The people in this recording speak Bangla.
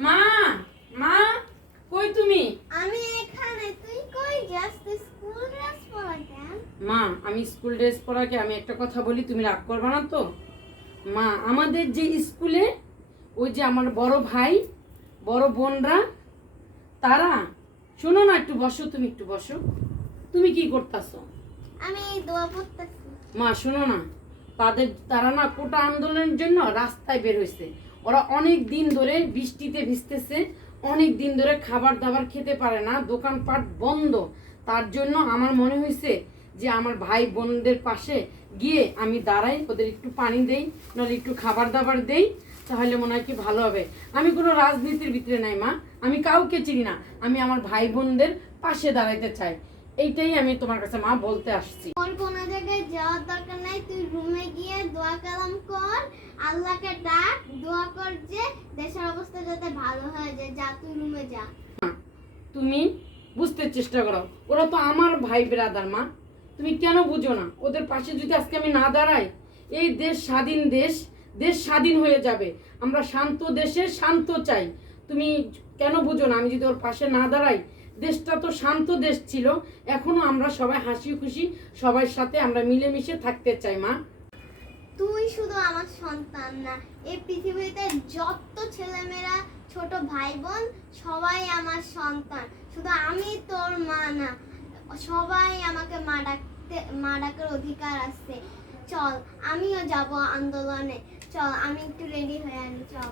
মা মা কই তুমি? আমি এখানে তুই কই যাস? তুই স্কুল ড্রেস পরা কেন? মা আমি স্কুল ড্রেস পরাকে আমি একটা কথা বলি তুমি রাগ করবে না তো? মা আমাদের যে স্কুলে ওই যে আমার বড় ভাই বড় বোনরা তারা শোনো না একটু বসো তুমি একটু বসো। তুমি কি করতেছো? আমি দোয়া পড়তেছি। মা শোনো না তাদের তারা না কোটা আন্দোলনের জন্য রাস্তায় বের হয়েছে ওরা অনেক দিন ধরে বৃষ্টিতে ভিজতেছে, অনেক দিন ধরে খাবার দাবার খেতে পারে না, দোকানপাট বন্ধ। তার জন্য আমার মনে হয়েছে যে আমার ভাই বোনদের পাশে গিয়ে আমি দাঁড়াই, ওদের একটু পানি দেই নাহলে একটু খাবার দাবার দেই, তাহলে মনে হয় কি ভালো হবে। আমি কোনো রাজনীতির ভিতরে নাই, মা। আমি কাউকে চিনি না। আমি আমার ভাই বোনদের পাশে দাঁড়াইতে চাই। এইটাই আমি তোমার কাছে, মা, বলতে আসছি। কোনো জায়গায় যাওয়ার দরকার নাই, তুই রুমে গিয়ে দোয়া আল্লাহকে ডাক, দোয়া কর যে দেশের অবস্থা যাতে ভালো হয়ে যায়, যা তুই রুমে যা। তুমি বুঝতে চেষ্টা করো। ওরা তো আমার ভাই ব্রাদার মা। তুমি কেন বুঝো না? ওদের পাশে যদি আজকে আমি না দাঁড়াই, এই দেশ স্বাধীন দেশ দেশ স্বাধীন হয়ে যাবে। আমরা শান্ত দেশে শান্ত চাই। তুমি কেন বুঝো না? আমি যদি ওর পাশে না দাঁড়াই, দেশটা তো শান্ত দেশ ছিল। এখনও আমরা সবাই হাসি খুশি, সবার সাথে আমরা মিলেমিশে থাকতে চাই মা। তুই শুধু আমার সন্তান না, এই পৃথিবীতে যত ছেলেমেয়েরা, ছোট ভাই বোন সবাই আমার সন্তান। শুধু আমি তোর মা না, সবাই আমাকে মা ডাকতে, মা ডাকার অধিকার আছে। চল, আমিও যাব আন্দোলনে। চল, আমি একটু রেডি হয়ে আনি, চল।